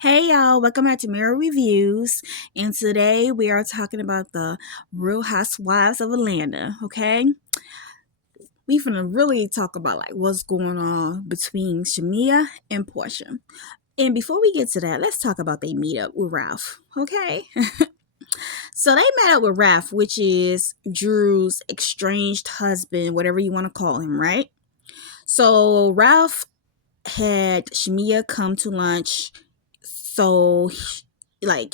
Hey y'all, welcome back to Mirror Reviews. And today we are talking about the Real Housewives of Atlanta, okay? We finna really talk about like what's going on between Shamea and Porsha. And before we get to that, let's talk about they meet up with Ralph, okay? So they met up with Ralph, which is Drew's estranged husband, whatever you want to call him, right? So Ralph had Shamea come to lunch. So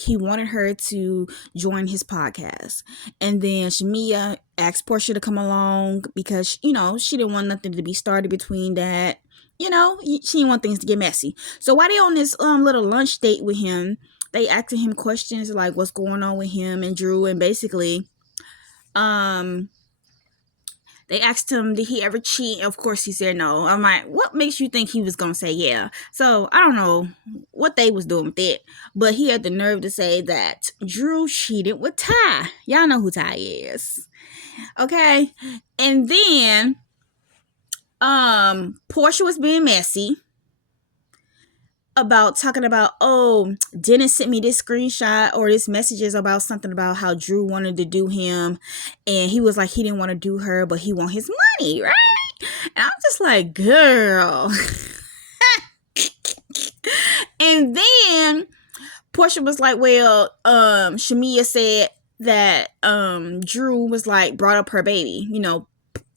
he wanted her to join his podcast, and then Shamea asked Porsha to come along because she didn't want nothing to be started between that. She didn't want things to get messy. So while they on this little lunch date with him, they asking him questions like what's going on with him and Drew, and basically um they asked him, did he ever cheat? Of course, he said no. I'm like, what makes you think he was going to say yeah? So, I don't know what they was doing with it. But he had the nerve to say that Drew cheated with Ty. Y'all know who Ty is. Okay? And then, Porsha was being messy about talking about, Dennis sent me this screenshot or this messages about something about how Drew wanted to do him, and he was like he didn't want to do her, but he want his money, right? And I'm just like, girl. And then Porsha was like, well, Shamea said that Drew was like brought up her baby,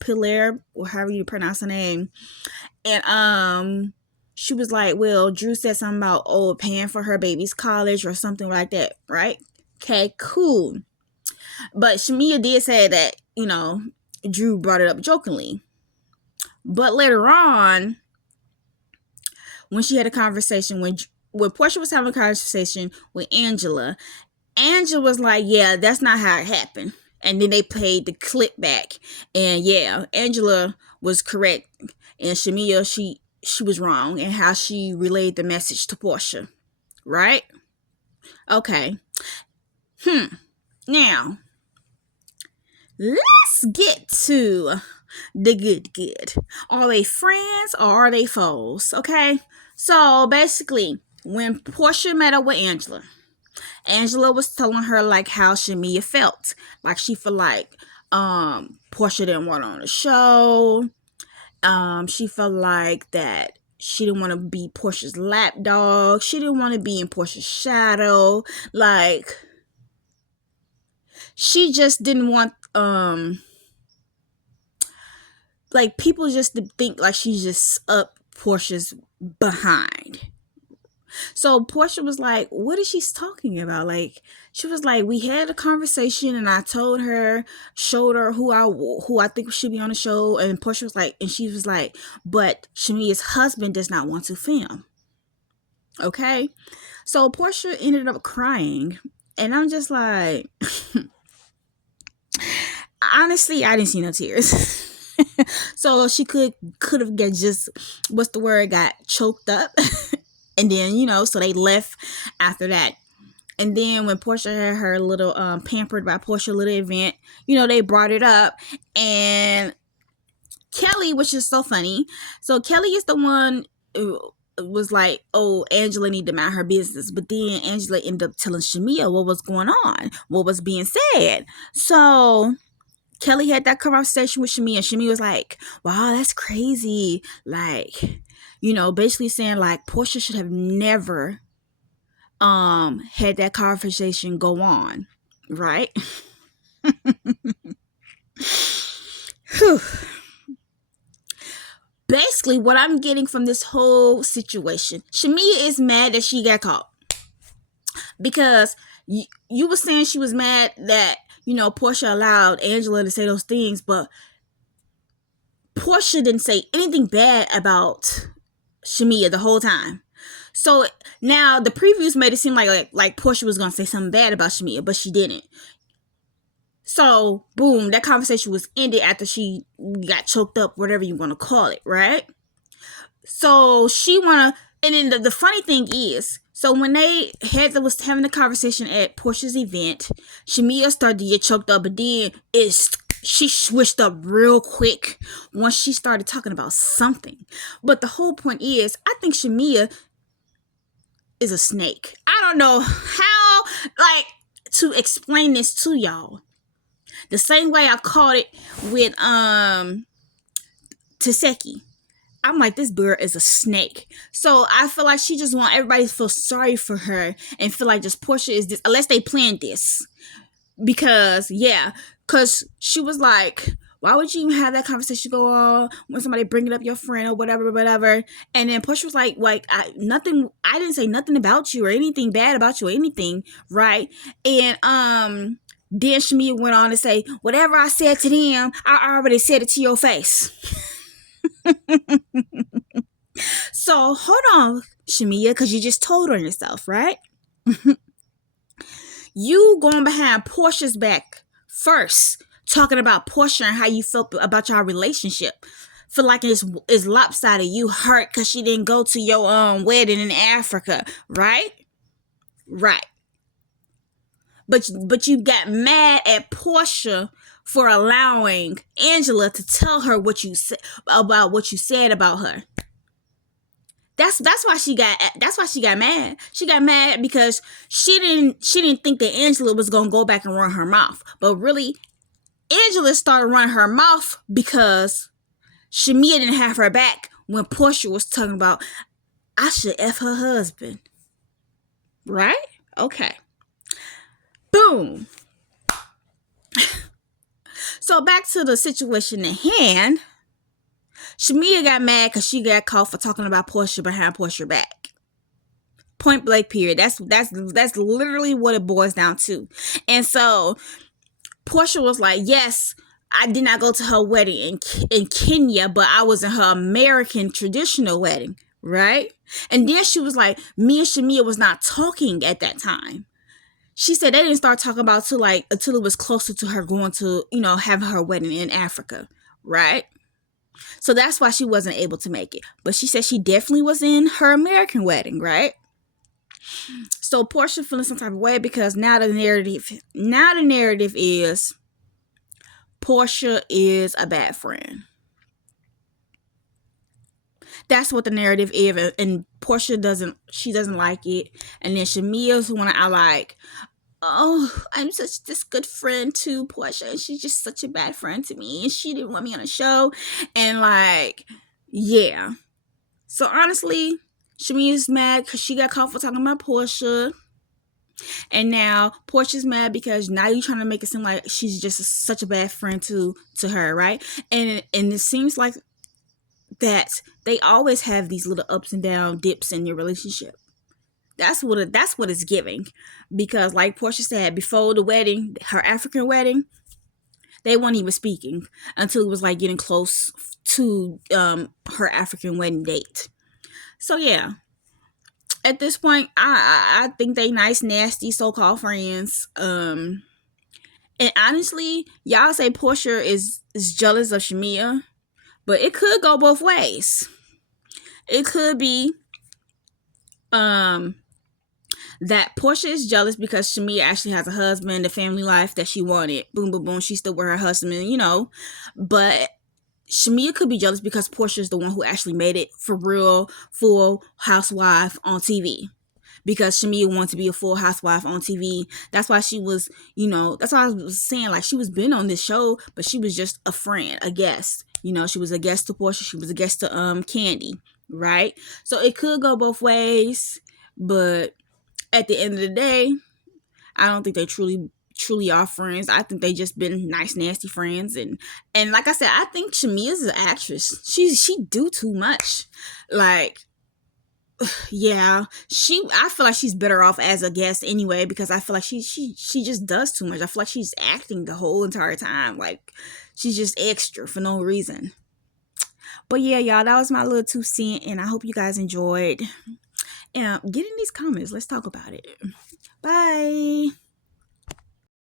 Pilar, or however you pronounce her name. And she was like, well, Drew said something about, paying for her baby's college or something like that, right? Okay, cool. But Shamea did say that, Drew brought it up jokingly. But later on, when she had a conversation, when Porsha was having a conversation with Angela was like, yeah, that's not how it happened. And then they played the clip back. And yeah, Angela was correct. And Shamea, she was wrong in how she relayed the message to Porsha, right? Okay. Now, let's get to the good. Are they friends or are they foes? Okay. So basically, when Porsha met up with Angela was telling her like how Shamea felt. Like she felt like Porsha didn't want her on the show. She felt like that she didn't want to be Porsha's lapdog. She didn't want to be in Porsha's shadow. Like, she just didn't want like people just to think like she's just up Porsha's behind. So Porsha was like, what is she talking about? Like, she was like, we had a conversation and I showed her who I think should be on the show. And Porsha was like, and she was like, but Shamea's husband does not want to film. Okay. So Porsha ended up crying. And I'm just like, honestly, I didn't see no tears. So she could have got choked up. And then, so they left after that. And then when Porsha had her little Pampered by Porsha little event, they brought it up. And Kelly, which is so funny. So Kelly is the one who was like, oh, Angela need to mind her business. But then Angela ended up telling Shamea what was going on, what was being said. So Kelly had that conversation with Shamea. Shamea was like, wow, that's crazy. Like, basically saying like Porsha should have never had that conversation go on, right? Basically, what I'm getting from this whole situation, Shamea is mad that she got caught. Because you were saying she was mad that, Porsha allowed Angela to say those things, but Porsha didn't say anything bad about Shamea the whole time. So now the previews made it seem like Porsha was going to say something bad about Shamea, but she didn't. So, boom, that conversation was ended after she got choked up, whatever you want to call it, right? So and then the funny thing is, so when Heather was having the conversation at Porsha's event, Shamea started to get choked up, but then she switched up real quick once she started talking about something. But the whole point is, I think Shamea is a snake. I don't know how, like, to explain this to y'all. The same way I caught it with Taseki. I'm like, this girl is a snake. So I feel like she just want everybody to feel sorry for her and feel like just Porsha is this, unless they planned this. Because she was like, why would you even have that conversation go on when somebody bring it up your friend or whatever? And then Porsha was like, I didn't say nothing about you or anything bad about you or anything, right? And then Shamea went on to say, whatever I said to them, I already said it to your face. So hold on, Shamea, because you just told on yourself, right? You going behind Porsha's back first, talking about Porsha and how you felt about your relationship. Feel like it's lopsided. You hurt because she didn't go to your wedding in Africa, right? Right. But you got mad at Porsha for allowing Angela to tell her what you said about her. That's why she got mad. She got mad because she didn't think that Angela was gonna go back and run her mouth. But really, Angela started running her mouth because Shamea didn't have her back when Porsha was talking about, I should F her husband. Right? Okay. Boom. So back to the situation at hand. Shamea got mad because she got caught for talking about Porsha behind Porsha back. Point blank, period. That's literally what it boils down to. And so Porsha was like, yes, I did not go to her wedding in Kenya, but I was in her American traditional wedding, right? And then she was like, me and Shamea was not talking at that time. She said they didn't start talking about until it was closer to her going to, having her wedding in Africa, right? So that's why she wasn't able to make it. But she said she definitely was in her American wedding, right? So Porsha feeling some type of way because now the narrative is Porsha is a bad friend. That's what the narrative is, and Porsha doesn't like it. And then Shamea's one I like, oh, I'm such this good friend to Porsha, and she's just such a bad friend to me, and she didn't want me on the show, and yeah. So honestly, Shamea's mad because she got caught for talking about Porsha, and now Porsha's mad because now you're trying to make it seem like she's just such a bad friend to her, right? And it seems like that they always have these little ups and down dips in your relationship. That's what it's giving, because like Porsha said before the wedding, her African wedding, they weren't even speaking until it was like getting close to her African wedding date. So yeah, at this point, I think they nice, nasty so-called friends. And honestly, y'all say Porsha is jealous of Shamea, but it could go both ways. It could be that Porsha is jealous because Shamea actually has a husband, the family life that she wanted. Boom, boom, boom. She's still with her husband, But Shamea could be jealous because Porsha is the one who actually made it for real, full housewife on TV. Because Shamea wanted to be a full housewife on TV. That's why she was, that's why I was saying, like, she was been on this show, but she was just a friend, a guest. She was a guest to Porsha. She was a guest to Candy, right? So it could go both ways, but at the end of the day, I don't think they truly are friends. I think they just been nice, nasty friends. And like I said, I think Shamea's an actress. She do too much. Like, yeah, I feel like she's better off as a guest anyway, because I feel like she just does too much. I feel like she's acting the whole entire time. Like, she's just extra for no reason. But yeah, y'all, that was my little 2 cents, and I hope you guys enjoyed. Get in these comments. Let's talk about it. Bye.